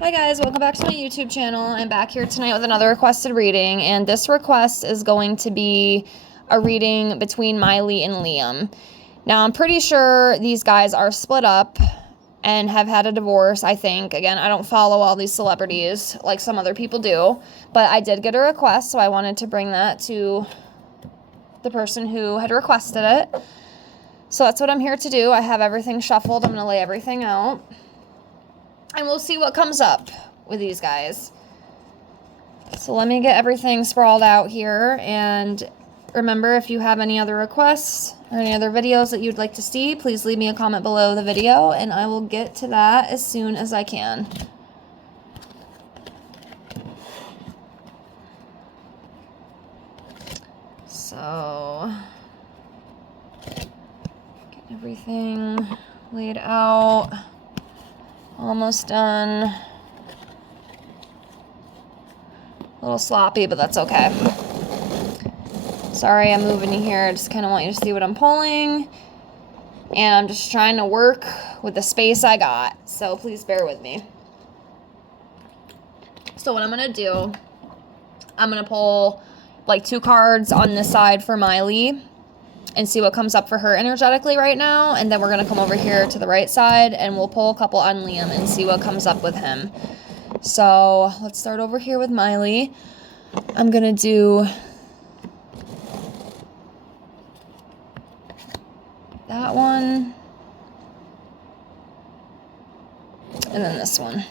Hi guys, welcome back to my YouTube channel. I'm back here tonight with another requested reading, and this request is going to be a reading between Miley and Liam. Now, I'm pretty sure these guys are split up and have had a divorce, I think. Again, I don't follow all these celebrities like some other people do, but I did get a request, so I wanted to bring that to the person who had requested it. So that's what I'm here to do. I have everything shuffled. I'm going to lay everything out. And we'll see what comes up with these guys. So let me get everything sprawled out here. And remember, if you have any other requests or any other videos that you'd like to see, please leave me a comment below the video, and I will get to that as soon as I can. So, get everything laid out. Almost done. A little sloppy, but that's okay. Sorry, I'm moving you here. I just kind of want you to see what I'm pulling. And I'm just trying to work with the space I got. So please bear with me. So what I'm going to do, I'm going to pull like 2 cards on this side for Miley and see what comes up for her energetically right now. And then we're going to come over here to the right side and we'll pull a couple on Liam and see what comes up with him. So let's start over here with Miley. I'm going to do that one. And then this one.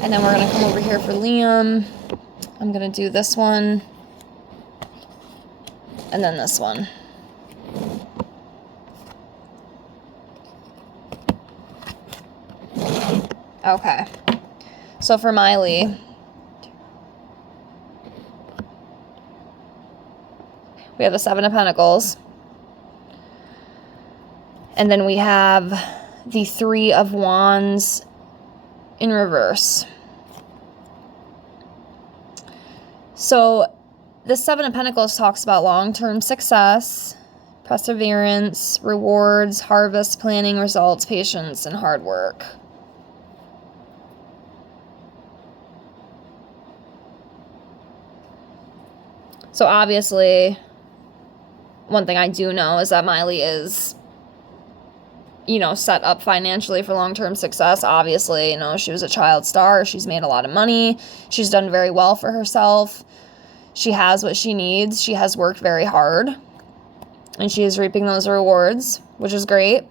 And then we're going to come over here for Liam. I'm going to do this one. And then this one. Okay. So for Miley, we have the 7 of Pentacles. And then we have the 3 of Wands in reverse. So the 7 of Pentacles talks about long-term success, perseverance, rewards, harvest, planning, results, patience, and hard work. So obviously, one thing I do know is that Miley is, set up financially for long-term success. Obviously, she was a child star. She's made a lot of money. She's done very well for herself. She has what she needs. She has worked very hard. And she is reaping those rewards, which is great.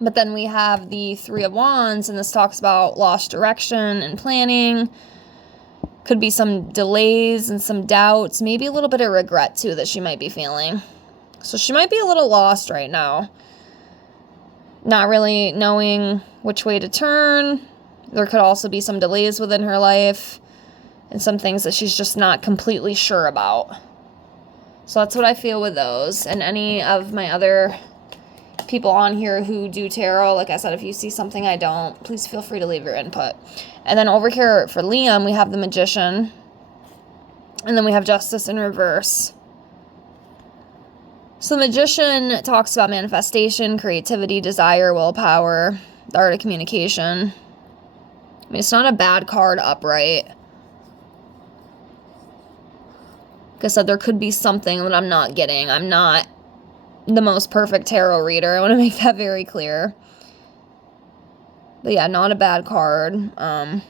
But then we have the 3 of Wands, and this talks about lost direction and planning. Could be some delays and some doubts. Maybe a little bit of regret, too, that she might be feeling. So she might be a little lost right now. Not really knowing which way to turn. There could also be some delays within her life. And some things that she's just not completely sure about. So that's what I feel with those. And any of my other people on here who do tarot, like I said, if you see something I don't, please feel free to leave your input. And then over here for Liam, we have the Magician. And then we have Justice in reverse. So the Magician talks about manifestation, creativity, desire, willpower, the art of communication. I mean, it's not a bad card upright. Like I said, there could be something that I'm not getting. I'm not the most perfect tarot reader. I want to make that very clear. But yeah, not a bad card. But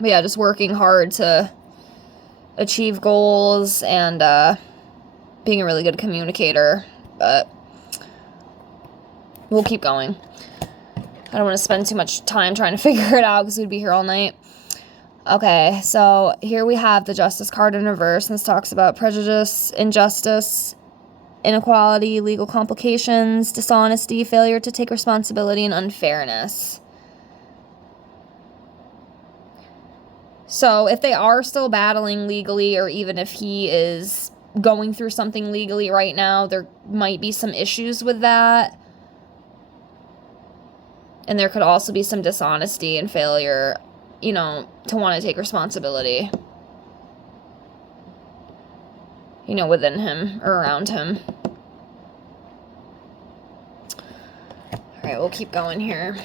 yeah, just working hard to achieve goals and being a really good communicator. But we'll keep going. I don't want to spend too much time trying to figure it out because we'd be here all night. Okay, so here we have the Justice card in reverse, and this talks about prejudice, injustice, inequality, legal complications, dishonesty, failure to take responsibility, and unfairness. So if they are still battling legally, or even if he is going through something legally right now, there might be some issues with that. And there could also be some dishonesty and failure, to want to take responsibility. Within him or around him. right, we'll keep going here.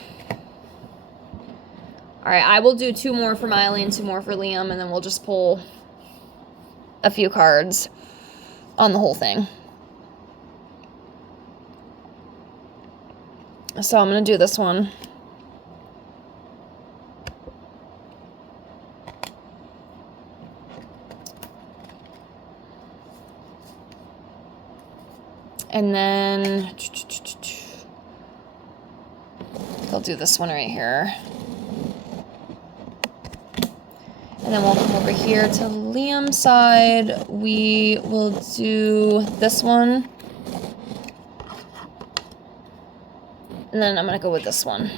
All right, I will do 2 more for Miley and 2 more for Liam, and then we'll just pull a few cards on the whole thing. So I'm going to do this one. And then I'll do this one right here. And then we'll come over here to Liam's side. We will do this one. And then I'm going to go with this one.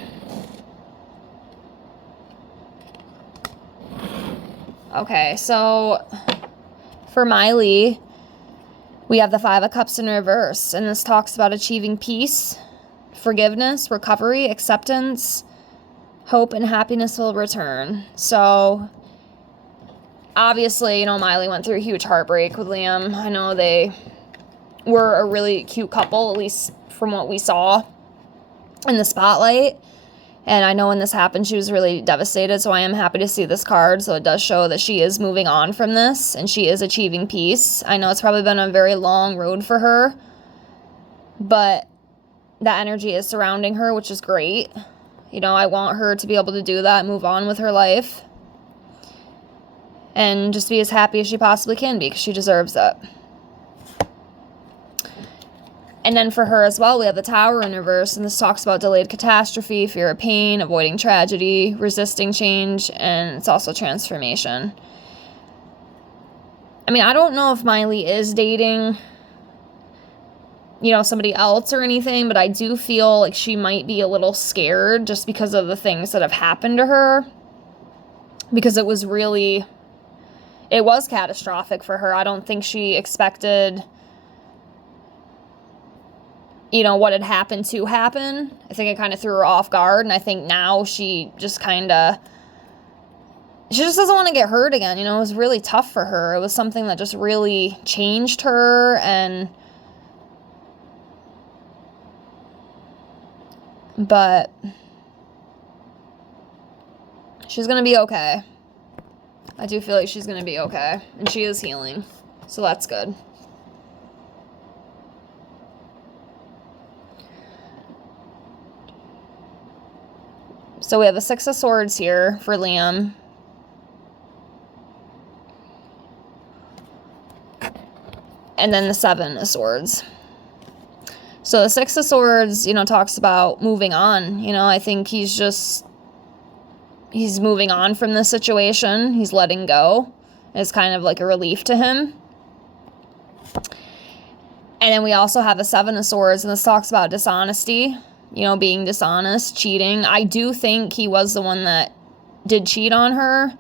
Okay, so for Miley, we have the 5 of Cups in reverse. And this talks about achieving peace, forgiveness, recovery, acceptance, hope, and happiness will return. So obviously, you know, Miley went through a huge heartbreak with Liam. I know they were a really cute couple, at least from what we saw in the spotlight. And I know when this happened, she was really devastated. So I am happy to see this card. So it does show that she is moving on from this and she is achieving peace. I know it's probably been a very long road for her, but that energy is surrounding her, which is great. You know, I want her to be able to do that, move on with her life, and just be as happy as she possibly can be, because she deserves it. And then for her as well, we have the Tower in reverse, and this talks about delayed catastrophe, fear of pain, avoiding tragedy, resisting change, and it's also transformation. I mean, I don't know if Miley is dating, you know, somebody else or anything, but I do feel like she might be a little scared just because of the things that have happened to her, because it was catastrophic for her. I don't think she expected, you know, what had happened to happen. I think it kind of threw her off guard, and I think now she just doesn't want to get hurt again. You know, it was really tough for her. It was something that just really changed her, but she's gonna be okay. I do feel like she's gonna be okay, and she is healing, so that's good. So we have the 6 of Swords here for Liam. And then the 7 of Swords. So the 6 of Swords, you know, talks about moving on. You know, I think he's moving on from this situation. He's letting go. It's kind of like a relief to him. And then we also have the 7 of Swords, and this talks about dishonesty. You know, being dishonest, cheating. I do think he was the one that did cheat on her,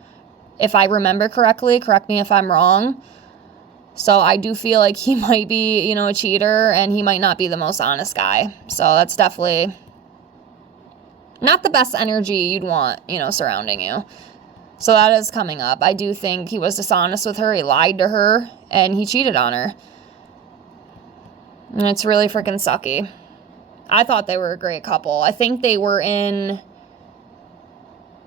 if I remember correctly. Correct me if I'm wrong. So I do feel like he might be, you know, a cheater, and he might not be the most honest guy. So that's definitely not the best energy you'd want, you know, surrounding you. So that is coming up. I do think he was dishonest with her. He lied to her, and he cheated on her. And it's really freaking sucky. I thought they were a great couple. I think they were in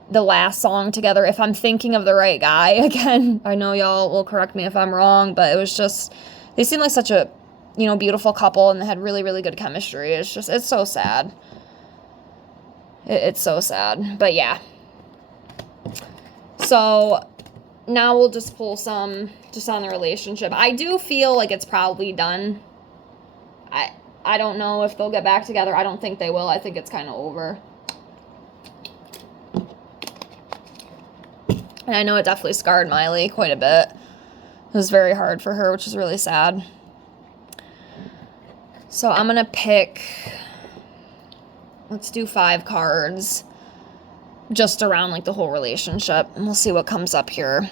the last song together, if I'm thinking of the right guy. Again, I know y'all will correct me if I'm wrong, but it was just, they seemed like such a, you know, beautiful couple, and they had really, really good chemistry. It's so sad. It's so sad. But yeah. So now we'll just pull some just on the relationship. I do feel like it's probably done. I don't know if they'll get back together. I don't think they will. I think it's kind of over. And I know it definitely scarred Miley quite a bit. It was very hard for her, which is really sad. So I'm going to pick, let's do 5 cards just around like the whole relationship. And we'll see what comes up here.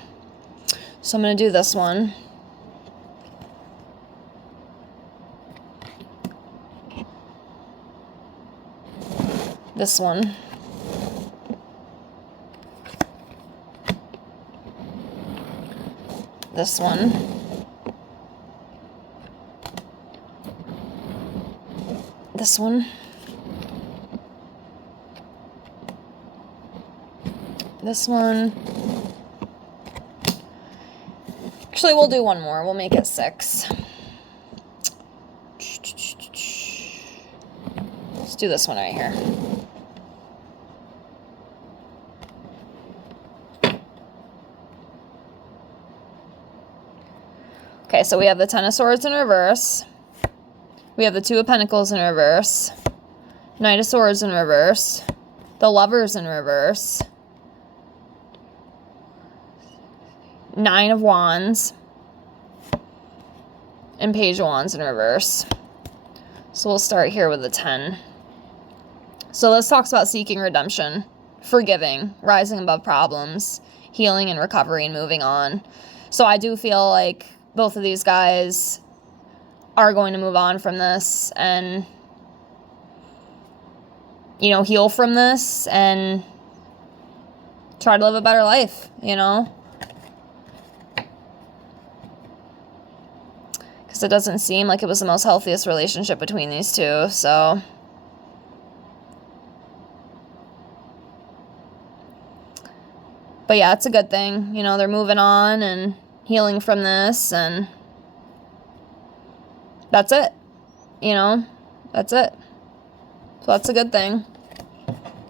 So I'm going to do this one. This one. This one. This one. this one. Actually, we'll do one more. We'll make it 6. Let's do this one right here. Okay, so we have the Ten of Swords in reverse. We have the Two of Pentacles in reverse. Knight of Swords in reverse. The Lovers in reverse. Nine of Wands. And Page of Wands in reverse. So we'll start here with the 10. So this talks about seeking redemption, forgiving, rising above problems, healing and recovery, and moving on. So I do feel like both of these guys are going to move on from this and, you know, heal from this and try to live a better life, you know? Because it doesn't seem like it was the most healthiest relationship between these two, so... But yeah, it's a good thing. You know, they're moving on and healing from this, and that's it. You know, that's it. So that's a good thing.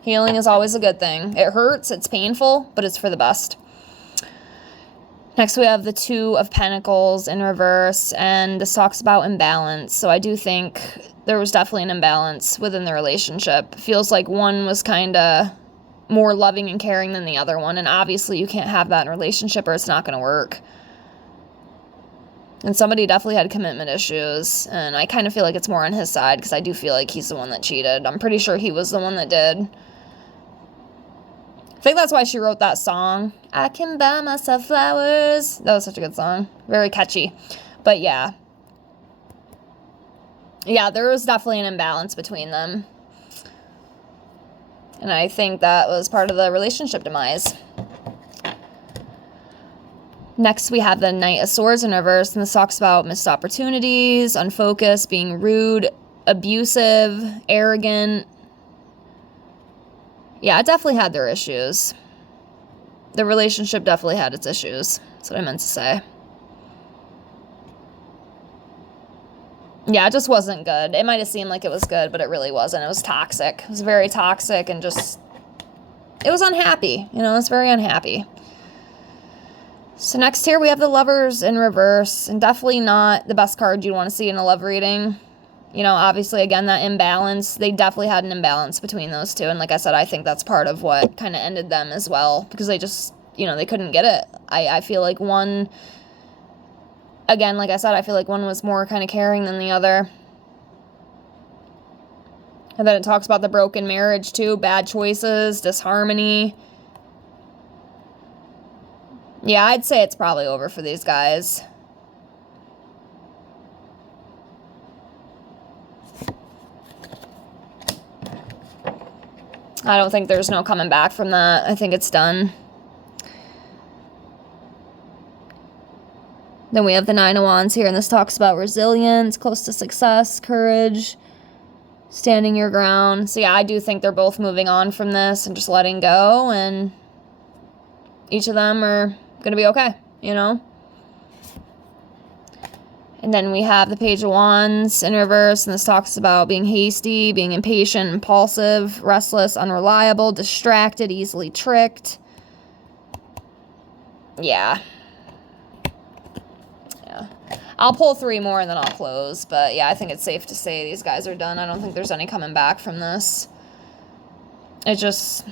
Healing is always a good thing. It hurts, it's painful, but it's for the best. Next, we have the Two of Pentacles in reverse, and this talks about imbalance. So I do think there was definitely an imbalance within the relationship. It feels like one was kind of more loving and caring than the other one, and obviously you can't have that in a relationship or it's not going to work. And somebody definitely had commitment issues, and I kind of feel like it's more on his side because I do feel like he's the one that cheated. I'm pretty sure he was the one that did. I think that's why she wrote that song, I Can Buy Myself Flowers. That was such a good song. Very catchy. But yeah. Yeah, there was definitely an imbalance between them. And I think that was part of the relationship demise. Next, we have the Knight of Swords in reverse, and this talks about missed opportunities, unfocused, being rude, abusive, arrogant. Yeah, it definitely had their issues. The relationship definitely had its issues. That's what I meant to say. Yeah, it just wasn't good. It might have seemed like it was good, but it really wasn't. It was toxic. It was very toxic and just... It was unhappy. You know, it was very unhappy. So next here we have the Lovers in reverse. And definitely not the best card you'd want to see in a love reading. You know, obviously, again, that imbalance. They definitely had an imbalance between those two. And like I said, I think that's part of what kind of ended them as well. Because they just, you know, they couldn't get it. I feel like one... Again, like I said, I feel like one was more kind of caring than the other. And then it talks about the broken marriage, too. Bad choices, disharmony. Yeah, I'd say it's probably over for these guys. I don't think there's no coming back from that. I think it's done. Then we have the Nine of Wands here, and this talks about resilience, close to success, courage, standing your ground. So yeah, I do think they're both moving on from this and just letting go, and each of them are going to be okay, you know? And then we have the Page of Wands in reverse, and this talks about being hasty, being impatient, impulsive, restless, unreliable, distracted, easily tricked. Yeah. I'll pull 3 more and then I'll close. But yeah, I think it's safe to say these guys are done. I don't think there's any coming back from this. It just...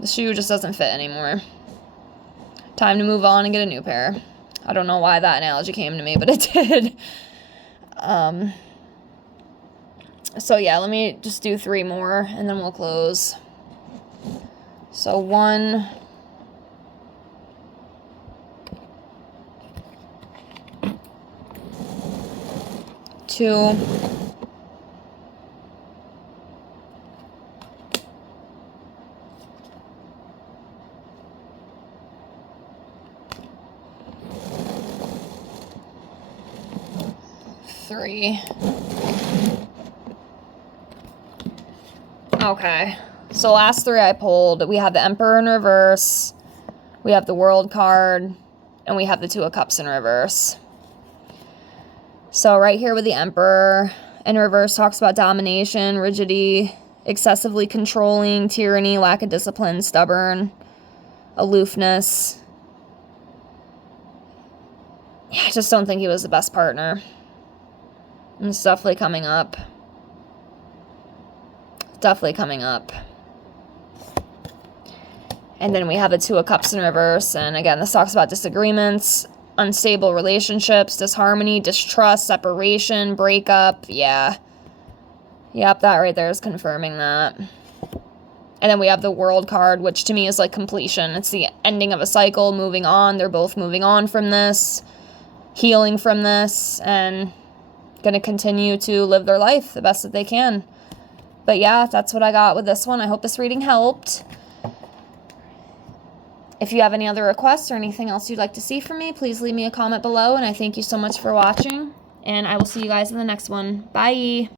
The shoe just doesn't fit anymore. Time to move on and get a new pair. I don't know why that analogy came to me, but it did. So yeah, let me just do 3 more and then we'll close. So 1... 2, 3. Okay, So last 3 I pulled, we have the Emperor in reverse, we have the World card, and we have the 2 of Cups in reverse. So right here with the Emperor in reverse talks about domination, rigidity, excessively controlling, tyranny, lack of discipline, stubborn, aloofness. Yeah, I just don't think he was the best partner. And it's definitely coming up. Definitely coming up. And then we have the 2 of Cups in reverse. And again, this talks about disagreements, unstable relationships, disharmony, distrust, separation, breakup. Yeah. Yep, that right there is confirming that. And then we have the World card, which to me is like completion. It's the ending of a cycle, moving on. They're both moving on from this, healing from this, and going to continue to live their life the best that they can. But yeah, that's what I got with this one. I hope this reading helped. If you have any other requests or anything else you'd like to see from me, please leave me a comment below. And I thank you so much for watching. And I will see you guys in the next one. Bye.